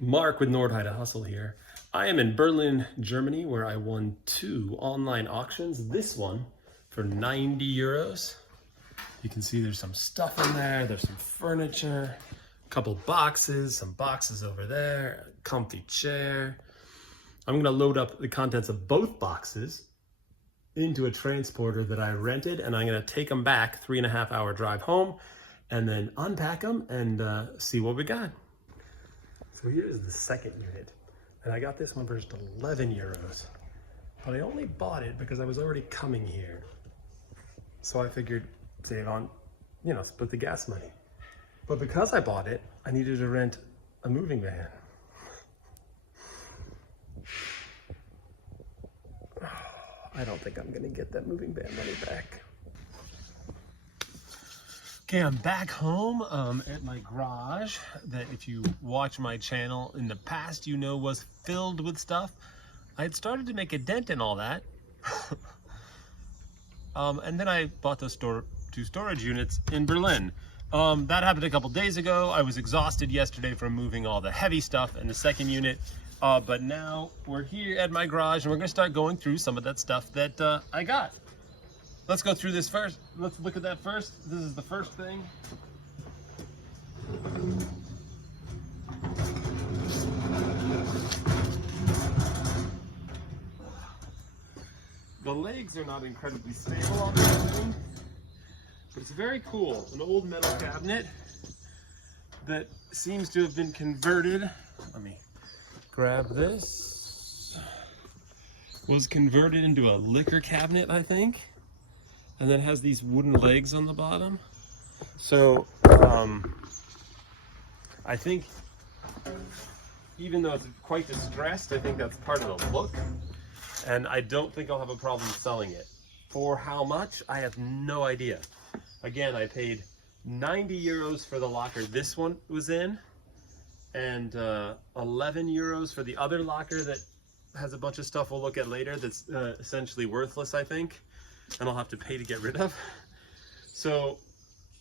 Mark with Nordheide Hustle here. I am in Berlin, Germany, where I won 2 online auctions. This one for 90 euros. You can see there's some stuff in there. There's some furniture, a couple boxes, some boxes over there, a comfy chair. I'm gonna load up the contents of both boxes into a transporter that I rented, and I'm gonna take them back 3.5 hour drive home and then unpack them and see what we got. So here's the second unit, and I got this one for just 11 euros, but I only bought it because I was already coming here. So I figured save on, split the gas money. But because I bought it, I needed to rent a moving van. I don't think I'm gonna get that moving van money back. Okay, I'm back home at my garage that, if you watch my channel in the past, you know was filled with stuff. I had started to make a dent in all that. And then I bought those 2 storage units in Berlin. That happened a couple days ago. I was exhausted yesterday from moving all the heavy stuff in the second unit. But now we're here at my garage and we're gonna start going through some of that stuff that I got. Let's go through this first. Let's look at that first. This is the first thing. The legs are not incredibly stable on this thing, but it's very cool. An old metal cabinet that seems to have been converted. Let me grab this. Was converted into a liquor cabinet, I think. And then has these wooden legs on the bottom. So I think, even though it's quite distressed, I think that's part of the look. And I don't think I'll have a problem selling it. For how much? I have no idea. Again, I paid 90 euros for the locker this one was in, and 11 euros for the other locker that has a bunch of stuff we'll look at later that's essentially worthless, I think, and I'll have to pay to get rid of. So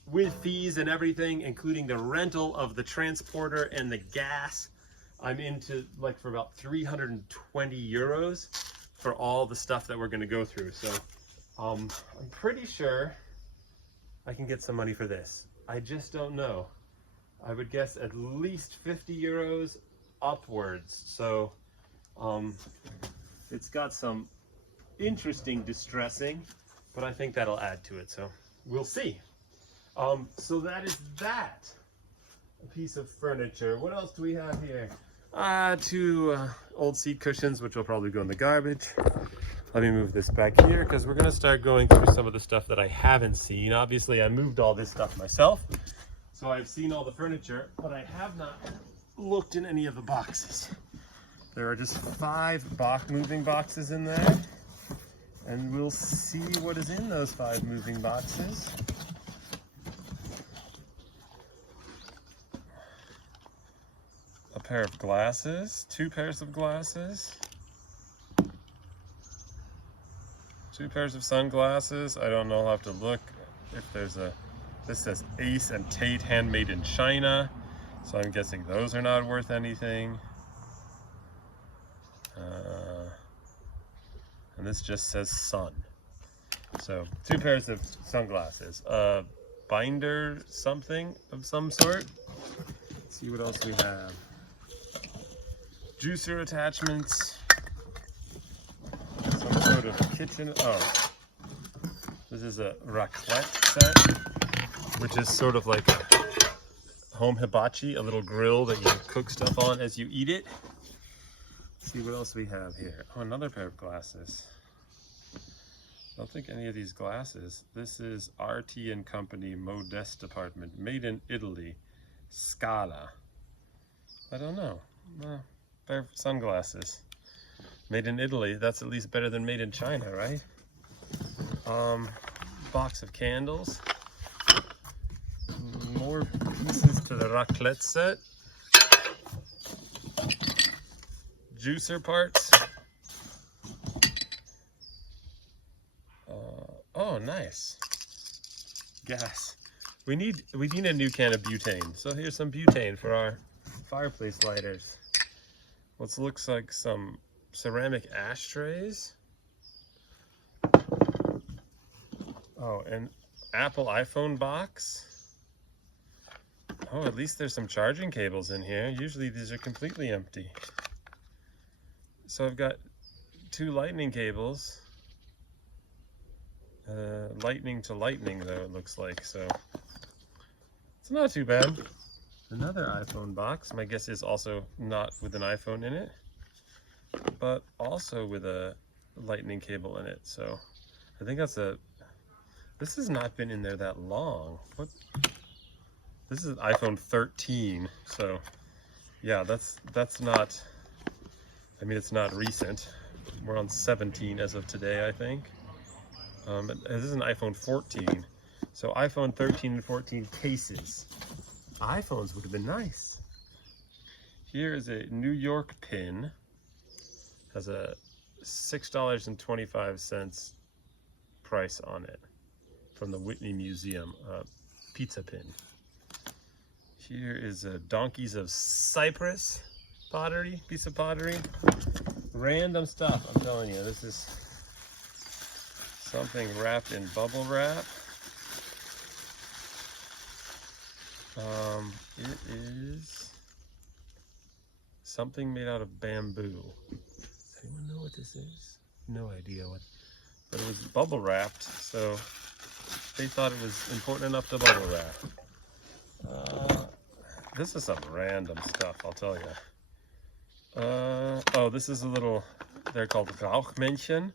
with fees and everything, including the rental of the transporter and the gas, I'm into for about 320 euros for all the stuff that we're going to go through. So I'm pretty sure I can get some money for this. I just don't know. I would guess at least 50 euros upwards. So it's got some interesting distressing, but I think that'll add to it, so we'll see. So that is that. A piece of furniture. What else do we have here? 2 old seat cushions, which will probably go in the garbage. Let me move this back here because we're going to start going through some of the stuff that I haven't seen. Obviously, I moved all this stuff myself, so I've seen all the furniture, but I have not looked in any of the boxes. There are just 5 moving boxes in there, and we'll see what is in those 5 moving boxes. A pair of glasses, 2 pairs of glasses, 2 pairs of sunglasses. I don't know, I'll have to look if there's this says Ace and Tate handmade in China, so I'm guessing those are not worth anything. And this just says sun. So 2 pairs of sunglasses, binder something of some sort. Let's see what else we have. Juicer attachments, some sort of kitchen. Oh, this is a raclette set, which is sort of like a home hibachi, a little grill that you cook stuff on as you eat it. Let's see what else we have here. Oh, another pair of glasses. I don't think any of these glasses. This is RT & Company Modeste Department, made in Italy, Scala. I don't know. Pair of sunglasses, made in Italy. That's at least better than made in China, right? Box of candles. More pieces to the raclette set. Juicer parts. Oh, nice. Gas. We need a new can of butane. So here's some butane for our fireplace lighters. What looks like some ceramic ashtrays. Oh, an Apple iPhone box. Oh, at least there's some charging cables in here. Usually these are completely empty. So I've got 2 lightning cables. Lightning to lightning though, it looks like, so it's not too bad. Another iPhone box. My guess is also not with an iPhone in it, but also with a lightning cable in it. So I think that's this has not been in there that long. What? This is an iPhone 13, so yeah, that's not, I mean, it's not recent. We're on 17 as of today, I think. This is an iPhone 14. So iPhone 13 and 14 cases. iPhones would have been nice. Here is a New York pin. Has a $6.25 price on it from the Whitney Museum. Pizza pin. Here is a Donkeys of Cyprus pottery, piece of pottery. Random stuff, I'm telling you. This is something wrapped in bubble wrap. It is something made out of bamboo. Does anyone know what this is? No idea what, but it was bubble wrapped, so they thought it was important enough to bubble wrap. This is some random stuff, I'll tell you. Oh, this is a little, they're called Rauchmännchen.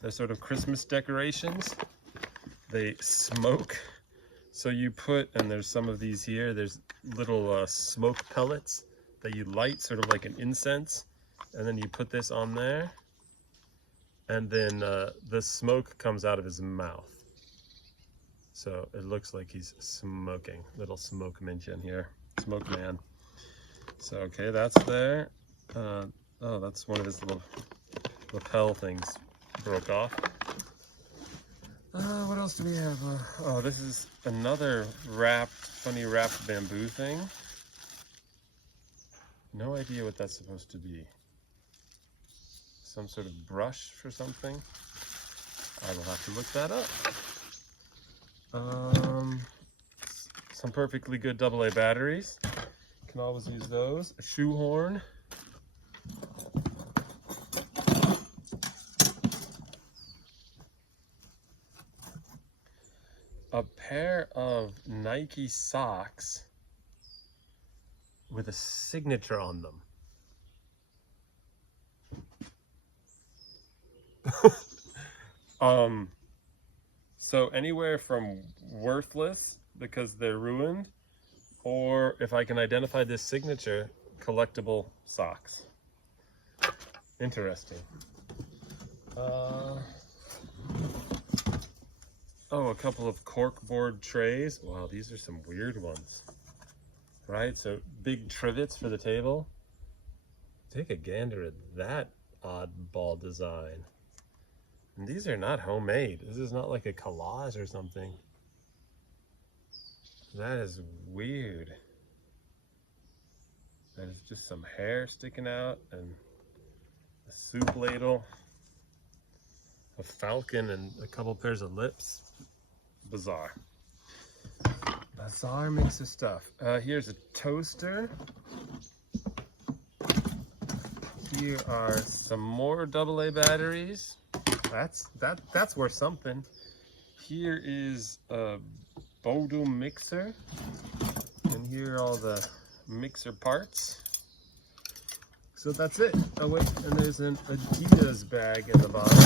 They're sort of Christmas decorations. They smoke. So you put, and there's some of these here, there's little smoke pellets that you light, sort of like an incense. And then you put this on there. And then the smoke comes out of his mouth. So it looks like he's smoking. Little smoke Männchen here. Smoke man. So, okay, that's there. Oh, that's one of his little lapel things broke off. What else do we have? Oh, this is another funny wrapped bamboo thing. No idea what that's supposed to be. Some sort of brush for something. I will have to look that up. Some perfectly good AA batteries. Can always use those. A shoehorn. A pair of Nike socks with a signature on them. So anywhere from worthless because they're ruined, or if I can identify this signature, collectible socks. Interesting. Oh, a couple of corkboard trays. Wow, these are some weird ones. Right, so big trivets for the table. Take a gander at that oddball design. And these are not homemade. This is not like a collage or something. That is weird. There's just some hair sticking out and a soup ladle, a falcon, and a couple pairs of lips. Bizarre. Bizarre mix of stuff. Here's a toaster. Here are some more AA batteries. That's worth something. Here is a Bodum mixer, and here are all the mixer parts. So that's it. Oh wait, and there's an Adidas bag in the bottom.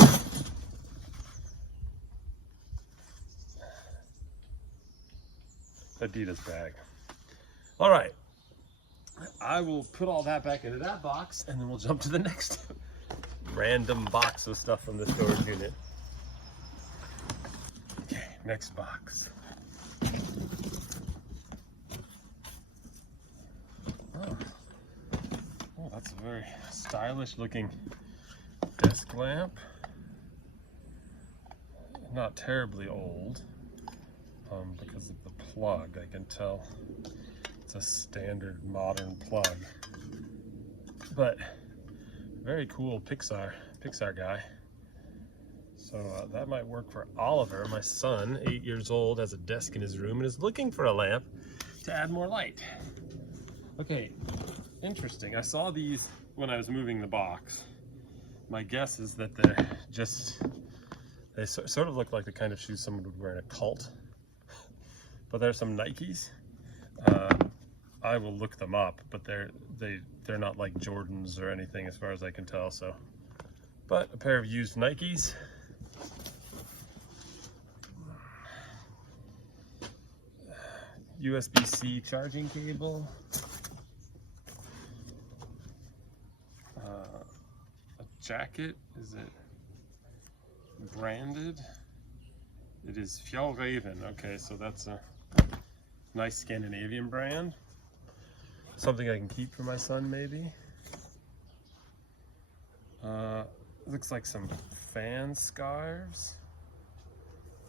Adidas bag. All right, I will put all that back into that box, and then we'll jump to the next random box of stuff from the storage unit. Okay, next box. Oh, that's a very stylish looking desk lamp. Not terribly old, because of the plug, I can tell. It's a standard modern plug, but very cool Pixar guy. So that might work for Oliver, my son, 8 years old, has a desk in his room and is looking for a lamp to add more light. Okay, interesting. I saw these when I was moving the box. My guess is that they sort of look like the kind of shoes someone would wear in a cult. But there's some Nikes. I will look them up, but they're not like Jordans or anything as far as I can tell. So, but a pair of used Nikes. USB-C charging cable. A jacket. Is it branded? It is Fjallraven. Okay, so that's a nice Scandinavian brand. Something I can keep for my son, maybe. Looks like some fan scarves.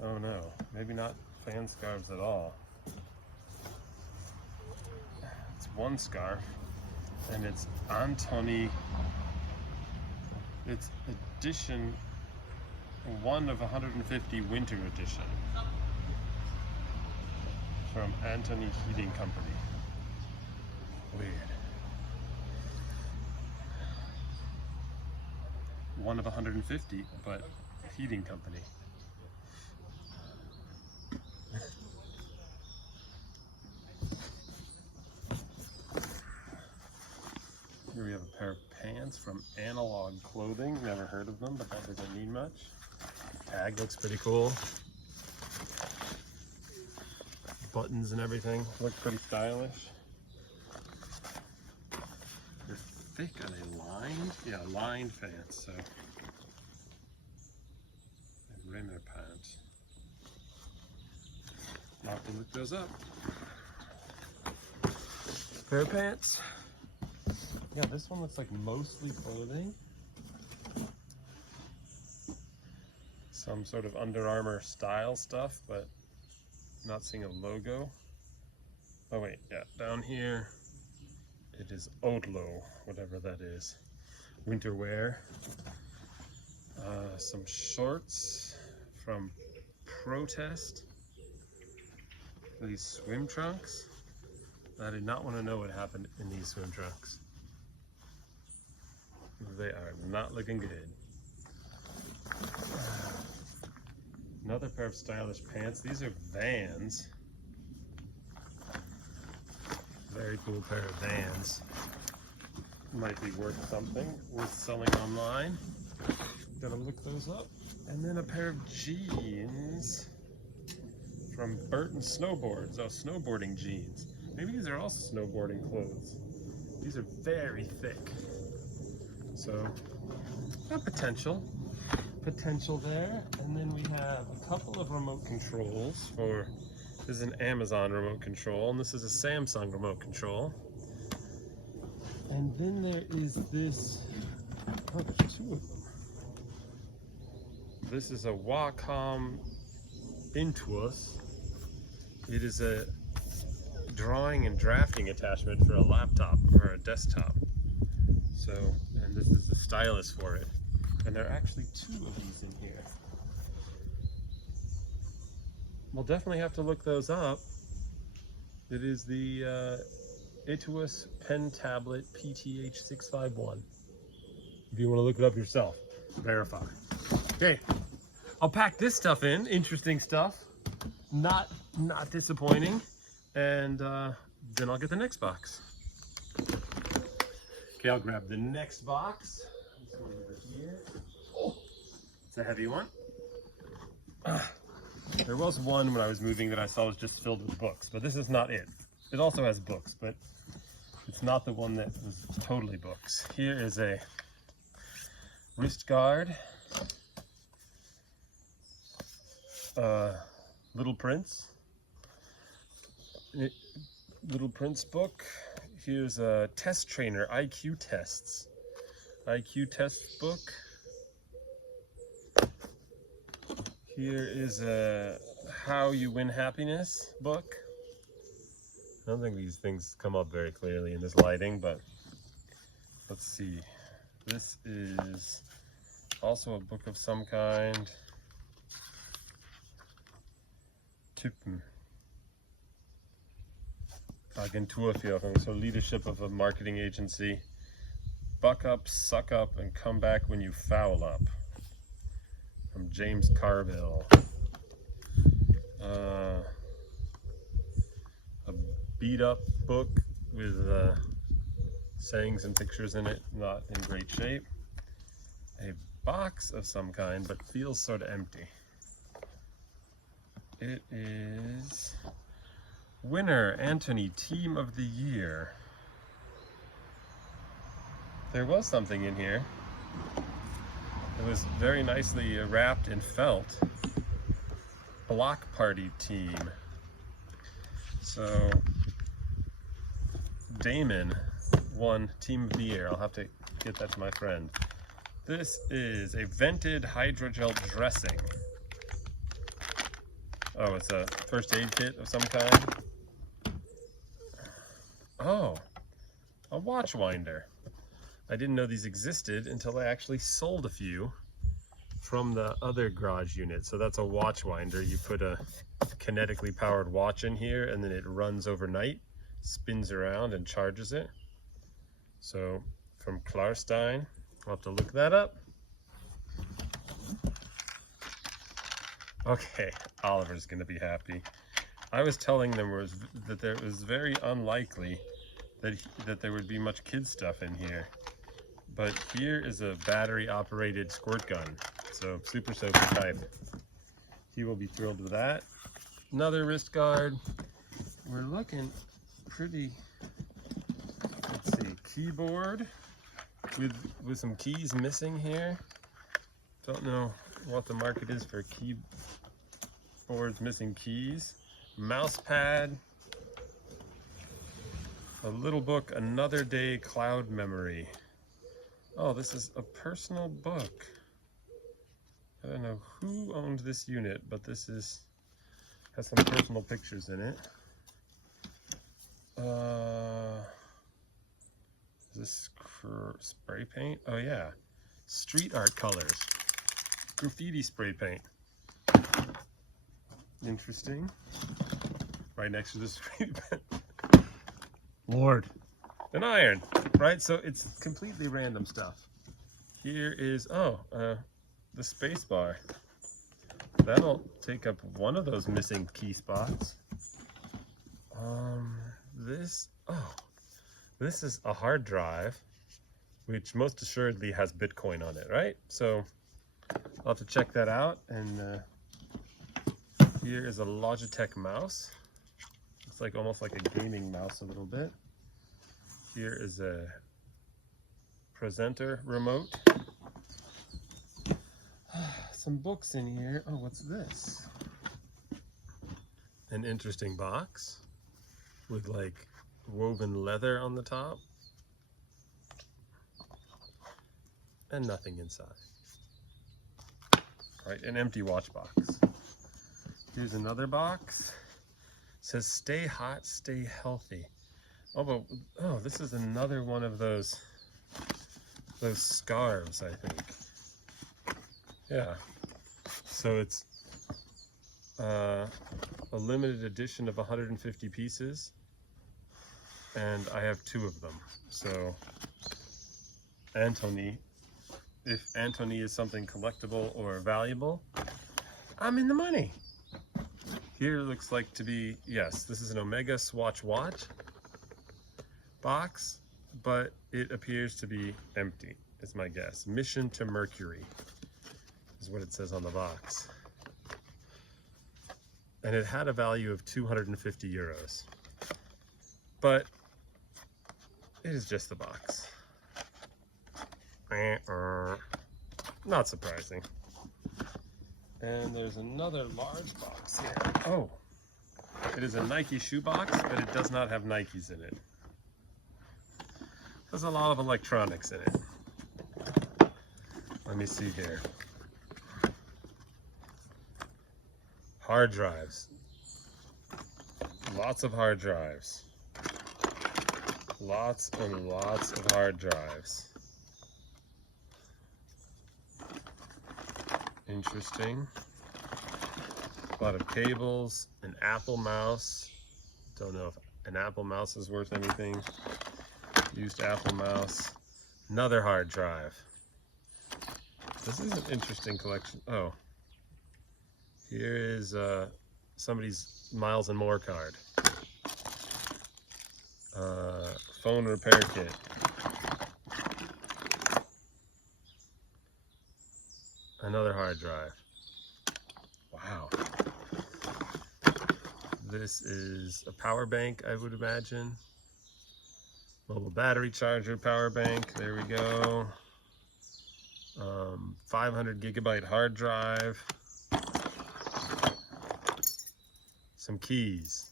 Oh no, maybe not fan scarves at all. It's one scarf, and it's Antoni. It's edition 1 of 150 winter edition from Antoni Heating Company. Weird. 1 of 150, but heating company. Here we have a pair of pants from Analog Clothing. Never heard of them, but that doesn't mean much. Tag looks pretty cool. Buttons and everything look pretty stylish. They're thick. Are they lined? Yeah, lined pants. So Rimmer pants. I'll have to look those up. Pair of pants. Yeah, this one looks like mostly clothing. Some sort of Under Armour style stuff, but not seeing a logo. Oh wait, yeah, down here it is Odlo, whatever that is. Winter wear. Some shorts from Protest. These swim trunks. I did not want to know what happened in these swim trunks. They are not looking good. Another pair of stylish pants. These are Vans. Very cool pair of Vans. Might be worth something. Worth selling online. Gotta look those up. And then a pair of jeans from Burton Snowboards. Oh, snowboarding jeans. Maybe these are also snowboarding clothes. These are very thick. So, potential there. And then we have a couple of remote controls for, this is an Amazon remote control, and this is a Samsung remote control. And then there is this, oh, there's two of them. This is a Wacom Intuos. It is a drawing and drafting attachment for a laptop or a desktop. So, and this is the stylus for it. And there are actually two of these in here. We'll definitely have to look those up. It is the Intuos Pen Tablet PTH651. If you want to look it up yourself, verify. Okay, I'll pack this stuff in. Interesting stuff. Not disappointing. And then I'll get the next box. Okay, I'll grab the next box. This one over here. Oh, it's a heavy one. There was one when I was moving that I saw was just filled with books, but this is not it. It also has books, but it's not the one that was totally books. Here is a wrist guard. Little Prince. Little Prince book. Here's a test trainer, IQ tests. IQ test book. Here is a How You Win Happiness book. I don't think these things come up very clearly in this lighting, but let's see. This is also a book of some kind. Typen. Agenturführung, so leadership of a marketing agency. Buck up, suck up, and come back when you foul up. From James Carville. A beat up book with sayings and pictures in it, not in great shape. A box of some kind, but feels sort of empty. It is winner, Anthony, Team of the Year. There was something in here. It was very nicely wrapped in felt. Block Party Team. So Damon won Team of the Year. I'll have to get that to my friend. This is a vented hydrogel dressing. Oh, it's a first aid kit of some kind. Oh, a watch winder. I didn't know these existed until I actually sold a few from the other garage unit. So that's a watch winder. You put a kinetically powered watch in here and then it runs overnight, spins around and charges it. So from Klarstein, I'll have to look that up. Okay, Oliver's gonna be happy. I was telling them that it was very unlikely that there would be much kid stuff in here. But here is a battery operated squirt gun. So super soaker type. He will be thrilled with that. Another wrist guard. We're looking pretty, let's see, keyboard with some keys missing here. Don't know what the market is for keyboards missing keys. Mouse pad. A little book, Another Day Cloud Memory. Oh, this is a personal book. I don't know who owned this unit, but this has some personal pictures in it. Is this spray paint? Oh yeah, street art colors. Graffiti spray paint. Interesting. Right next to the street paint. Lord. An iron, right? So it's completely random stuff. Here is, the space bar. That'll take up one of those missing key spots. This is a hard drive, which most assuredly has Bitcoin on it, right? So I'll have to check that out. And here is a Logitech mouse. It's like almost like a gaming mouse a little bit. Here is a presenter remote. Some books in here. Oh, what's this? An interesting box with like woven leather on the top. And nothing inside. All right, an empty watch box. Here's another box. It says, stay hot, stay healthy. Oh, this is another one of those scarves, I think. Yeah. So it's a limited edition of 150 pieces, and I have 2 of them. So Anthony, if Anthony is something collectible or valuable, I'm in the money. Here looks like to be, yes, this is an Omega Swatch watch box, but it appears to be empty, is my guess. Mission to Mercury is what it says on the box. And it had a value of 250 euros. But it is just the box. Not surprising. And there's another large box here. Oh, it is a Nike shoe box, but it does not have Nikes in it. There's a lot of electronics in it. Let me see here. Hard drives. Lots of hard drives. Lots and lots of hard drives. Interesting. A lot of cables, an Apple mouse. Don't know if an Apple mouse is worth anything. Used Apple mouse. Another hard drive. This is an interesting collection. Oh, here is somebody's Miles and More card. Phone repair kit. Another hard drive. Wow. This is a power bank, I would imagine. Mobile battery charger, power bank. There we go. 500 gigabyte hard drive. Some keys.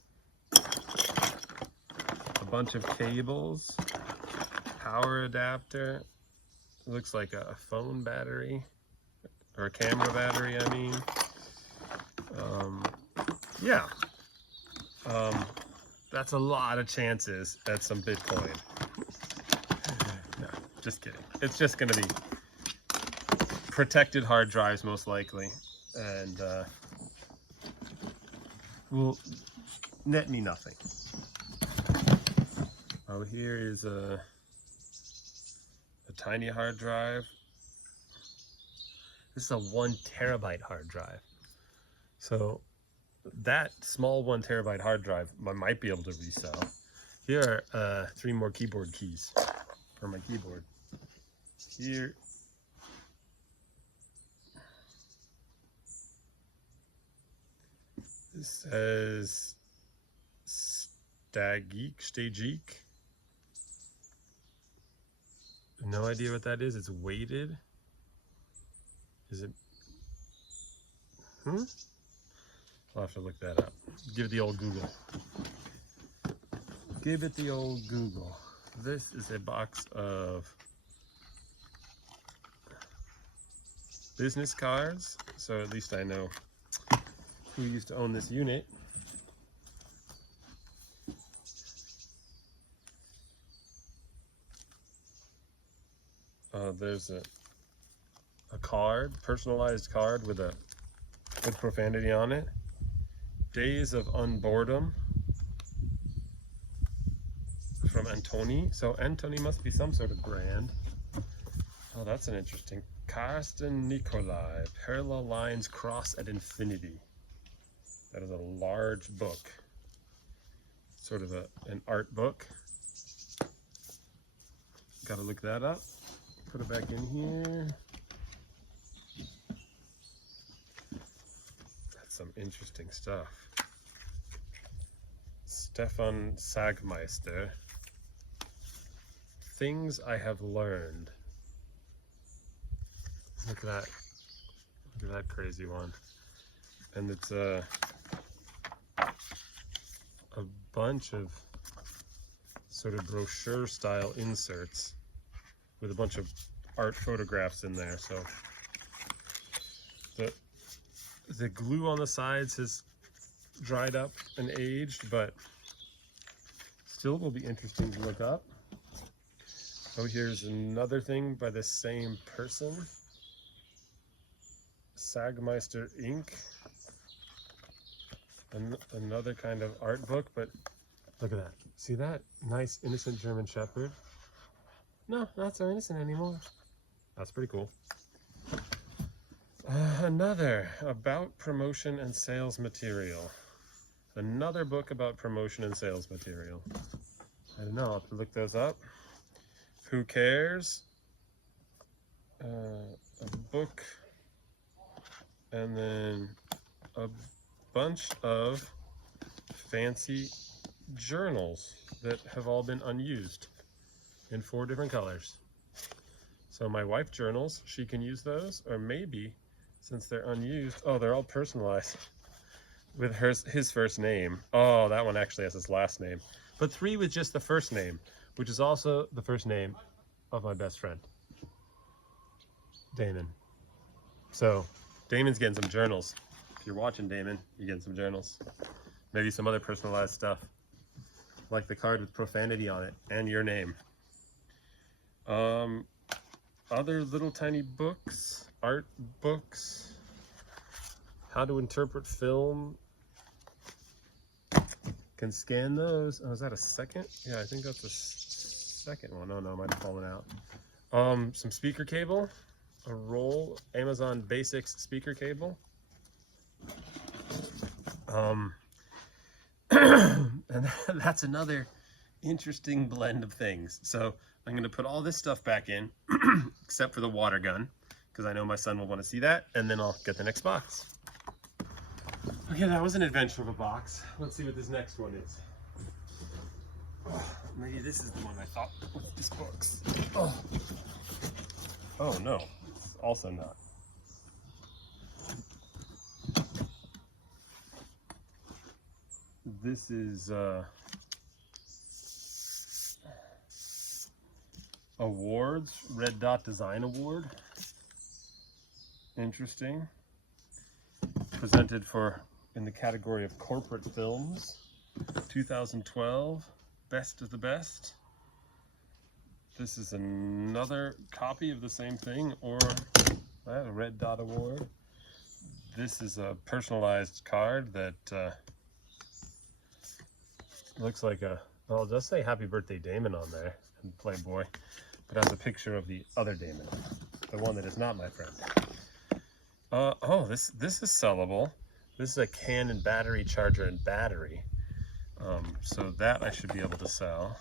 A bunch of cables. Power adapter. It looks like a phone battery. Or a camera battery, I mean. Yeah. That's a lot of chances at some Bitcoin. No, just kidding. It's just going to be protected hard drives, most likely. And will net me nothing. Oh, here is a tiny hard drive. This is a 1 terabyte hard drive. So that small 1 terabyte hard drive I might be able to resell. Here are 3 more keyboard keys for my keyboard. Here. This says Stageek. No idea what that is. It's weighted. Is it? I'll have to look that up. Give it the old Google. Give it the old Google. This is a box of business cards. So at least I know who used to own this unit. There's a card, personalized card with profanity on it. Days of Unboredom from Antoni. So Antoni must be some sort of brand. Oh, that's an interesting. Karsten Nikolai, Parallel Lines Cross at Infinity. That is a large book. Sort of an art book. Gotta look that up. Put it back in here. That's some interesting stuff. Stefan Sagmeister. Things I Have Learned. Look at that. Look at that crazy one. And it's a bunch of sort of brochure style inserts with a bunch of art photographs in there. So the glue on the sides has dried up and aged, but still will be interesting to look up. Oh, here's another thing by the same person. Sagmeister Inc. Another kind of art book, but look at that. See that? Nice, innocent German Shepherd. No, not so innocent anymore. That's pretty cool. Another about promotion and sales material. Another book about promotion and sales material. I don't know, I'll have to look those up. Who cares? A book, and then a bunch of fancy journals that have all been unused in 4 different colors. So my wife journals, she can use those, or maybe since they're unused, oh, they're all personalized with his first name. Oh, that one actually has his last name, but 3 with just the first name, which is also the first name of my best friend, Damon. So Damon's getting some journals. If you're watching, Damon, you're getting some journals. Maybe some other personalized stuff. like the card with profanity on it and your name. Other little tiny books, art books, how to interpret film. Can scan those. Oh, is that a second? Yeah, I think that's a second one. Oh no, it might have fallen out. Some speaker cable, a roll, Amazon Basics speaker cable. And that's another interesting blend of things. So I'm going to put all this stuff back in, except for the water gun, because I know my son will want to see that, and then I'll get the next box. Okay, that was an adventure of a box. Let's see what this next one is. Oh, maybe this is the one I thought was this box. Oh no, it's also not. This is awards, Red Dot Design Award. Interesting. Presented for in the category of corporate films, 2012, best of the best. This is another copy of the same thing, or a Red Dot Award. This is a personalized card that looks like a, well, it does say Happy Birthday Damon on there, and Playboy, but has a picture of the other Damon, the one that is not my friend. Oh, this is sellable. This is a Canon battery charger and battery. So that I should be able to sell.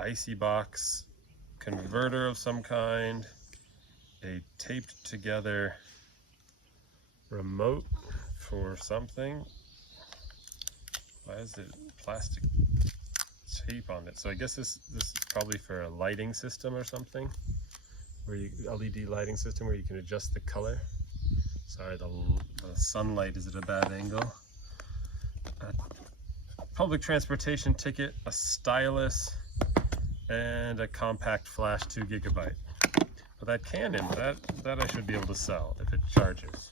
Icy box converter of some kind. A taped together remote for something. Why is it plastic tape on it? So I guess this is probably for a lighting system or something. Where you, LED lighting system where you can adjust the color. Sorry, the sunlight is at a bad angle. A public transportation ticket, a stylus, and a compact flash 2 GB. But that Canon, that I should be able to sell if it charges.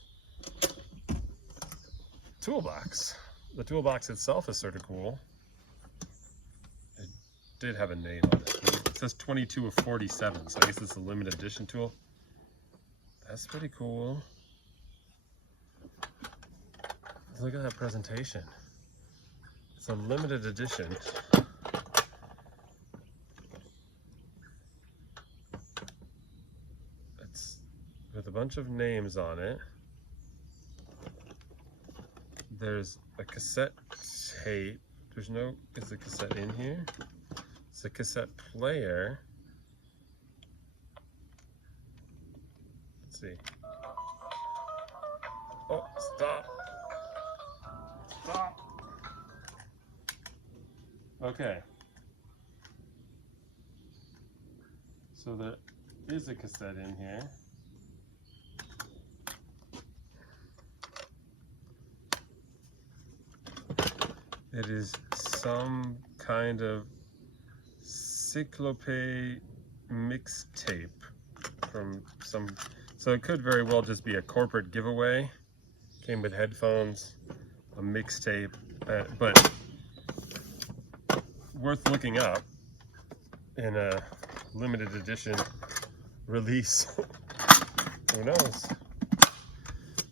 Toolbox. The toolbox itself is sort of cool. It did have a name on it. It says 22 of 47, so I guess it's a limited edition tool. That's pretty cool. Look at that presentation. It's a limited edition. It's with a bunch of names on it. There's a cassette tape. There's no, is the cassette in here? It's a cassette player. Let's see. Oh, stop. Stop. Okay. So there is a cassette in here. It is some kind of cyclope mixtape from some, so it could very well just be a corporate giveaway. Came with headphones, a mixtape, but worth looking up in a limited edition release. Who knows?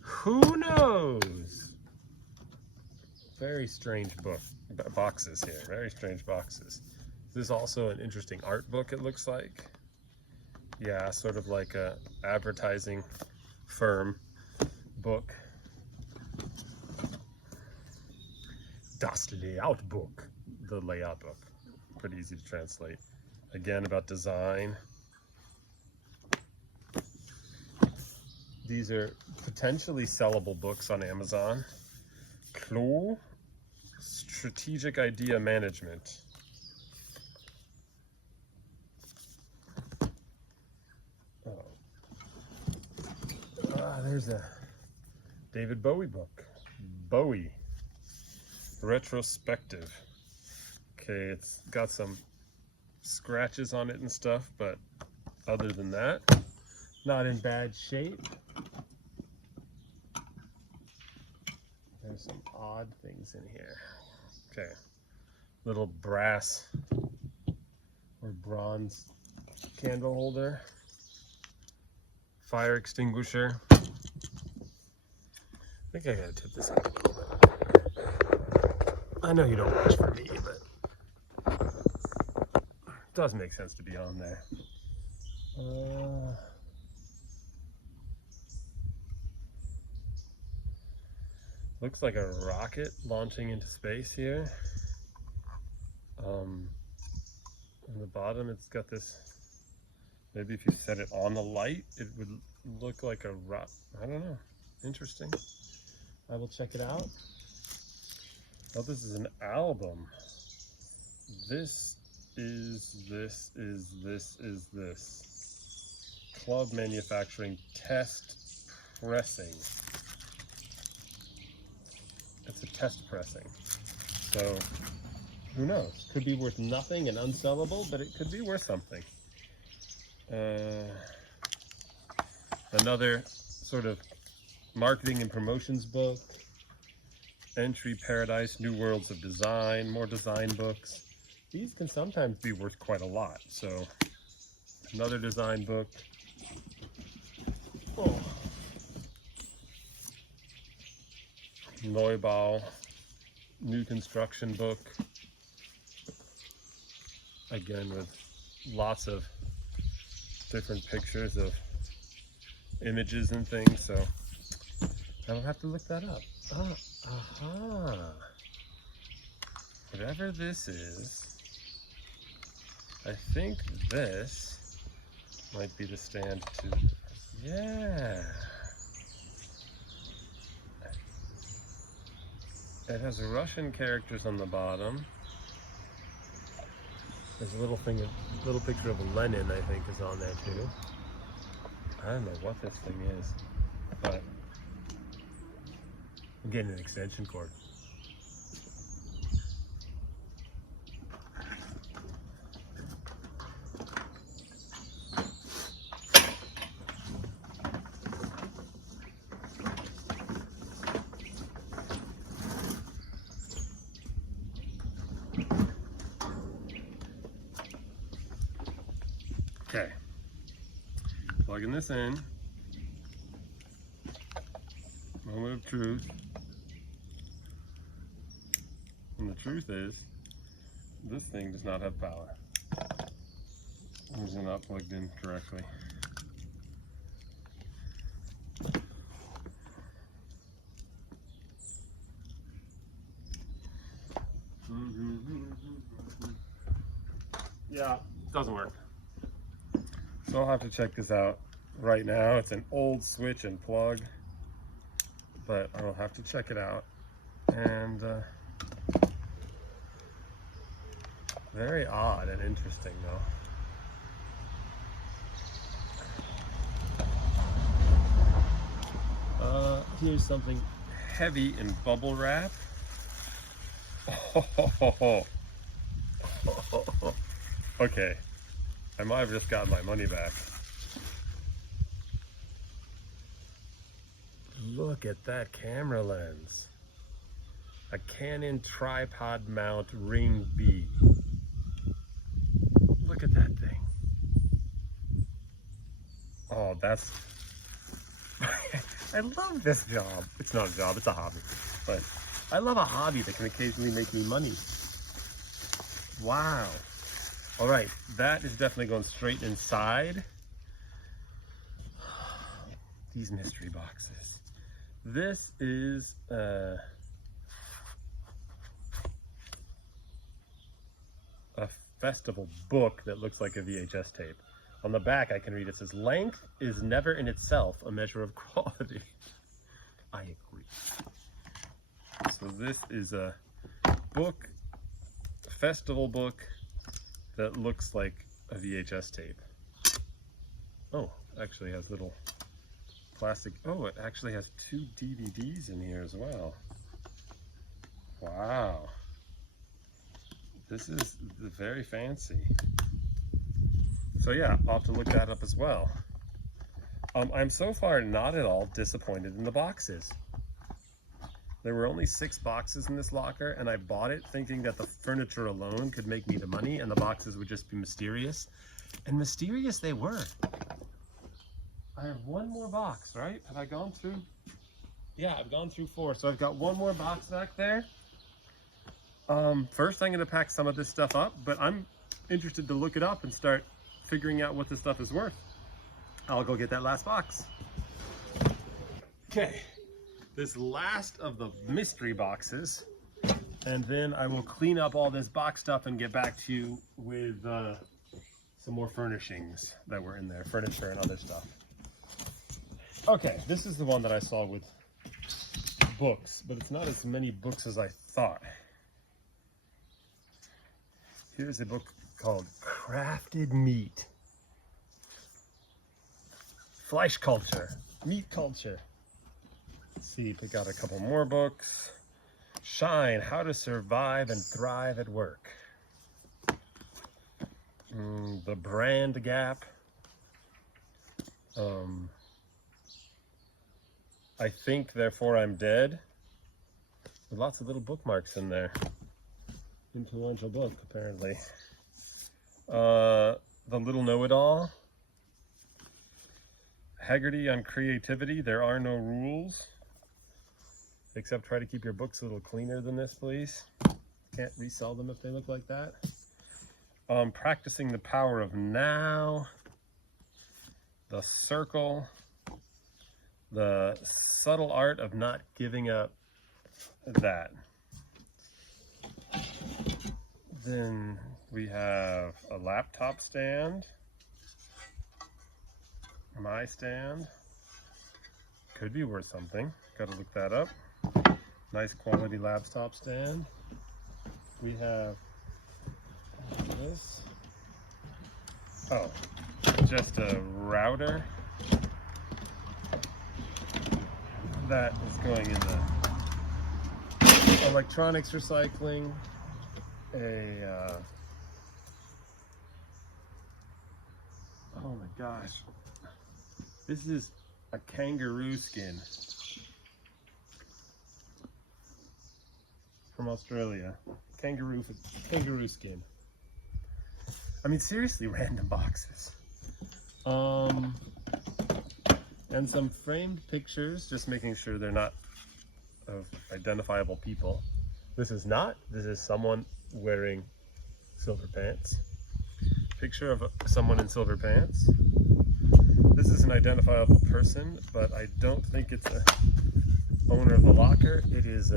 Who knows? Very strange boxes here, very strange boxes. This is also an interesting art book, it looks like. Yeah, sort of like a advertising firm book. Das Layout book, the layout book. Pretty easy to translate. Again, about design. These are potentially sellable books on Amazon. Clue, Strategic Idea Management. There's a David Bowie book. Bowie. Retrospective. Okay, it's got some scratches on it and stuff, but other than that, not in bad shape. There's some odd things in here. Okay, little brass or bronze candle holder, fire extinguisher. I think I gotta tip this up a little bit. I know you don't watch for me, but it does make sense to be on there. Looks like a rocket launching into space here. On the bottom, it's got this, maybe if you set it on the light, it would look like a rock. I don't know. Interesting. I will check it out. Oh, this is an album. This. Club Manufacturing Test Pressing. It's a test pressing. So, who knows? Could be worth nothing and unsellable, but it could be worth something. Another sort of marketing and promotions book. Entry Paradise, New Worlds of Design, more design books. These can sometimes be worth quite a lot. So, another design book. Oh. Neubau, new construction book. Again, with lots of different pictures of images and things. So, I will have to look that up. Aha. Whatever this is, I think this might be the stand to, yeah. It has Russian characters on the bottom. There's a little thing, a little picture of Lenin, I think, is on there too. I don't know what this thing is, but I'm getting an extension cord. Okay, plugging this in. Moment of truth. And the truth is, this thing does not have power. It is not plugged in correctly. Yeah, doesn't work. So I'll have to check this out right now. It's an old switch and plug, but I'll have to check it out. And very odd and interesting though. Here's something heavy in bubble wrap. Okay, I might have just gotten my money back. Look at that camera lens. A Canon tripod mount Ring B. Look at that thing. Oh, that's... I love this job. It's not a job, it's a hobby. But I love a hobby that can occasionally make me money. Wow. All right, that is definitely going straight inside these mystery boxes. This is a festival book that looks like a VHS tape. On the back, I can read it says, "Length is never in itself a measure of quality." I agree. So this is a book, a festival book, that looks like a VHS tape. Oh, actually has little plastic. Oh, it actually has 2 DVDs in here as well. Wow. This is very fancy. So yeah, I'll have to look that up as well. I'm so far not at all disappointed in the boxes. There were only 6 boxes in this locker, and I bought it thinking that the furniture alone could make me the money and the boxes would just be mysterious. And mysterious they were. I have one more box, right? Have I gone through? Yeah, I've gone through 4. So I've got one more box back there. First I'm gonna pack some of this stuff up, but I'm interested to look it up and start figuring out what this stuff is worth. I'll go get that last box. Okay, this last of the mystery boxes, and then I will clean up all this box stuff and get back to you with some more furnishings that were in there, furniture and other stuff. Okay, this is the one that I saw with books, but it's not as many books as I thought. Here's a book called Crafted Meat. Fleisch culture, meat culture. Let's see, pick out a couple more books. Shine, How to Survive and Thrive at Work. The Brand Gap. I Think, Therefore I'm Dead. With lots of little bookmarks in there. Influential book, apparently. The Little Know-It-All. Haggerty on Creativity, There Are No Rules. Except try to keep your books a little cleaner than this, please. Can't resell them if they look like that. Practicing the Power of Now. The Circle. The Subtle Art of Not Giving Up That. Then we have a laptop stand. My stand. Could be worth something. Gotta look that up. Nice quality laptop stand. We have this. Oh, just a router that is going in the electronics recycling. Oh my gosh. This is a kangaroo skin from Australia. Kangaroo skin. I mean, seriously, random boxes. And some framed pictures, just making sure they're not of identifiable people. This is not. This is someone wearing silver pants. Picture of someone in silver pants. This is an identifiable person, but I don't think it's a owner of the locker. It is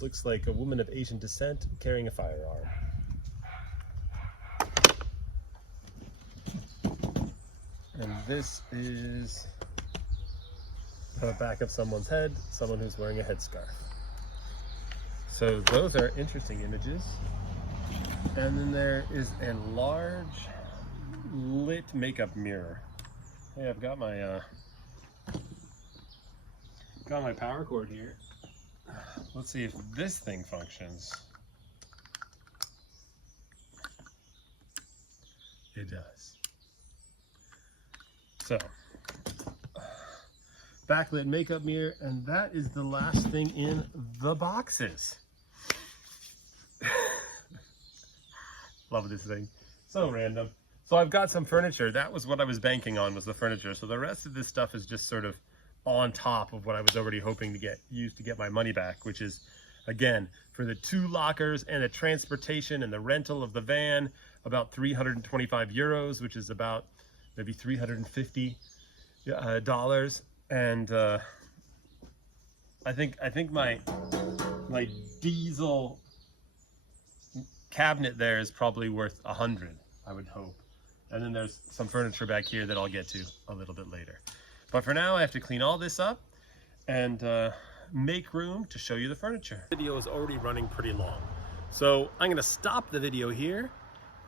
looks like a woman of Asian descent carrying a firearm. And this is the back of someone's head, someone who's wearing a headscarf. So those are interesting images. And then there is a large lit makeup mirror. Hey, I've got my power cord here. Let's see if this thing functions. It does. So, backlit makeup mirror, and that is the last thing in the boxes. Love this thing. So random. So I've got some furniture. That was what I was banking on, was the furniture. So the rest of this stuff is just sort of on top of what I was already hoping to use to get my money back, which is, again, for the 2 lockers and the transportation and the rental of the van, about 325 euros, which is about maybe $350 dollars. And I think my diesel cabinet there is probably worth 100, I would hope. And then there's some furniture back here that I'll get to a little bit later. But for now, I have to clean all this up and make room to show you the furniture. The video is already running pretty long, so I'm gonna stop the video here.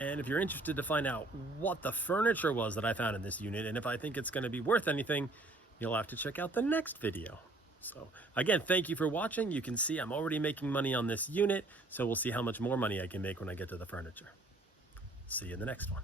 And if you're interested to find out what the furniture was that I found in this unit, and if I think it's gonna be worth anything, you'll have to check out the next video. So again, thank you for watching. You can see I'm already making money on this unit, so we'll see how much more money I can make when I get to the furniture. See you in the next one.